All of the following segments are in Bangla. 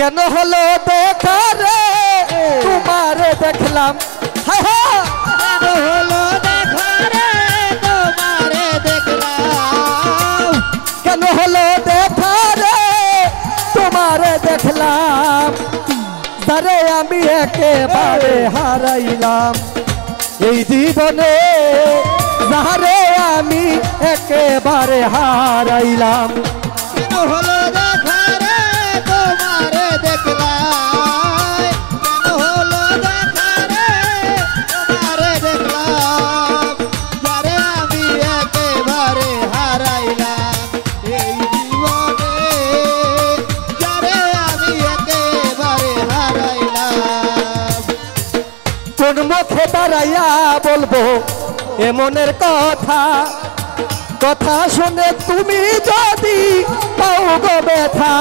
কেন হলো দেখা রে তোমারে দেখলাম, হায় হায় কেন হলো দেখা রে তোমারে দেখলাম, কেন হলো দেখা রে তোমারে দেখলাম, তারে আমি একেবারে হারাইলাম এই জীবনে, যারে আমি একেবারে হারাইলাম। কেন হলো দেখা রে তোমারে দেখলাম, কেন হলো দেখা রে তোমারে দেখলাম, যারে আমি একেবারে হারাইলাম এই জীবনে, যারে আমি একেবারে হারাইলাম। কোন মুখে দাঁড়াইয়া বলবো এ মনের কথা, কথা শুনে তুমি যদি পাও গো ব্যথা,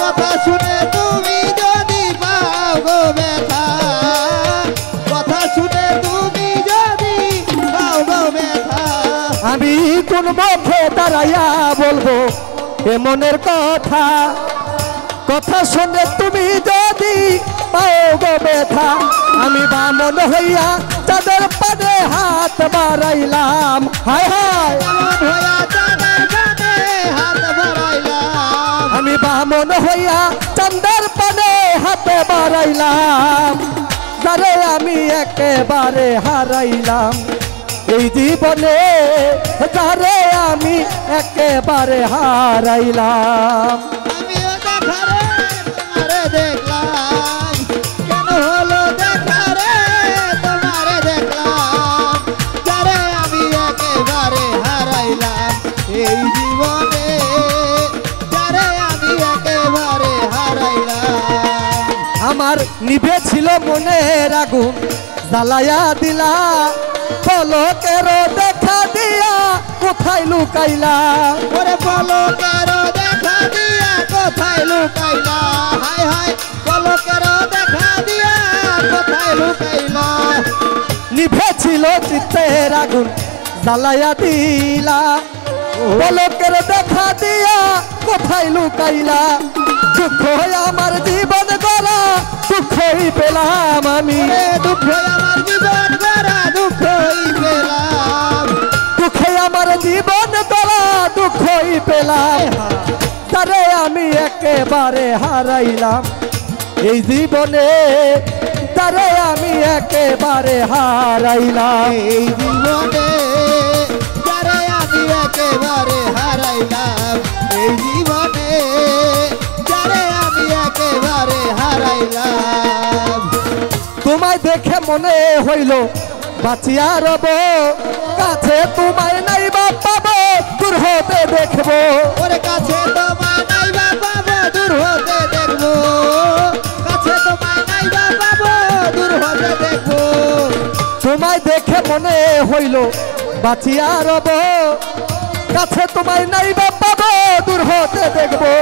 কথা শুনে তুমি যদি পাও গো ব্যথা, কথা শুনে তুমি যদি পাও গো ব্যথা। আমি কোন মুখে দাঁড়াইয়া বলবো এ মনের কথা, কথা শুনে তুমি যদি পাও গো ব্যথা, আমি বামন হইয়া চাঁদের পানে হাত বাড়াইলাম, হায় হায় হইয়া চাঁদের পানে হাত বাড়াইলাম, আমি বামন হইয়া চাঁদের পানে হাত বাড়াইলাম, যারে আমি একেবারে হারাইলাম এই জীবনে, যারে আমি একেবারে হারাইলাম। আমিও দেখা রে তোমারে দেখলাম, কেন হলো দেখা রে তোমারে দেখলাম, যারে আমি একেবারে হারাইলাম এই জীবনে, যারে আমি একেবারে হারাইলাম। আমার নিভে ছিল মনের আগুন জ্বালায়া দিলা, পলকের দেখা দিয়া কোথায় লুকাইলা, ওরে পলকের দেখা দিয়া কোথায় লুকাইলা, হায় হায় পলকের দেখা দিয়া কোথায় লুকাইলা। নিভে ছিল চিত্তের আগুন জ্বালায়া দিলা, পলকের দেখা দিয়া কোথায় লুকাইলা, দুঃখ আমার জীবন গড়া দুঃখই পেলাম আমি, দুঃখ আমার জীবন গড়া দুঃখই পেলাম, দুঃখে আমার জীবন গড়া দুঃখই পেলাম, তারে আমি একেবারে হারাইলাম এই জীবনে, তারে আমি একেবারে হারাইলাম এই জীবনে, যারে আমি একেবারে হারাইলাম এই জীবনে, যারে আমি একেবারে হারাইলাম। তোমায় দেখে মনে হইল বাঁচিয়া রব, কাছে তোমায় নাই বা পাবো দূর হতে দেখবো, ওরে কাছে তোমায় নাই বা পাবো দূর হতে দেখবো, কাছে তোমায় নাই বা পাবো দূর হতে দেখবো। তোমায় দেখে মনে হইল বাঁচিয়া রব, কাছে তোমায় নাই বা পাবো দূর হতে দেখবো,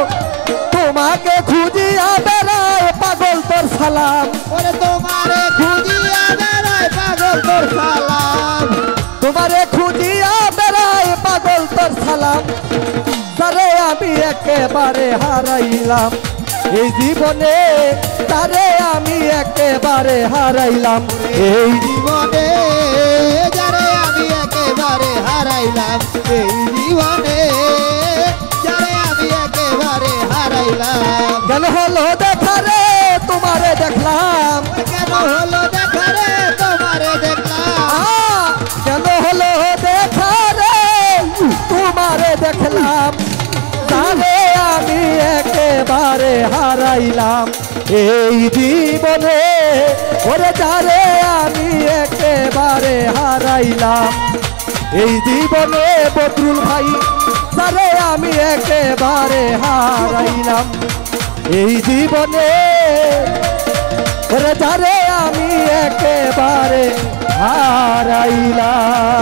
তোমাকে খুঁজিয়া বেড়ায় পাগল তোর সালাম, ওরে তোমারে খুঁজিয়া বেড়ায় পাগল তোর সালাম, তোমারে খুঁজিয়া বেড়ায় পাগল তোর সালাম, তারে আমি একেবারে হারাইলাম এই জীবনে, তারে আমি একেবারে হারাইলাম এই জীবনে, যারে আমি একেবারে হারাইলাম এই জীবনে, যারে আমি একেবারে হারাইলাম। কেন হলো দেখা রে তোমারে দেখলাম, কেন হলো দেখা রে তোমারে দেখলাম, কেন হলো দেখা রে তোমারে দেখলাম, তারে আমি একেবারে হারাইলাম এই জীবনে, ওরে যারে আমি একেবারে হারাইলাম এই জীবনে, বদরুল ভাই যারে আমি একেবারে হারাইলাম এই জীবনে, ওরে যারে আমি একেবারে হারাইলাম।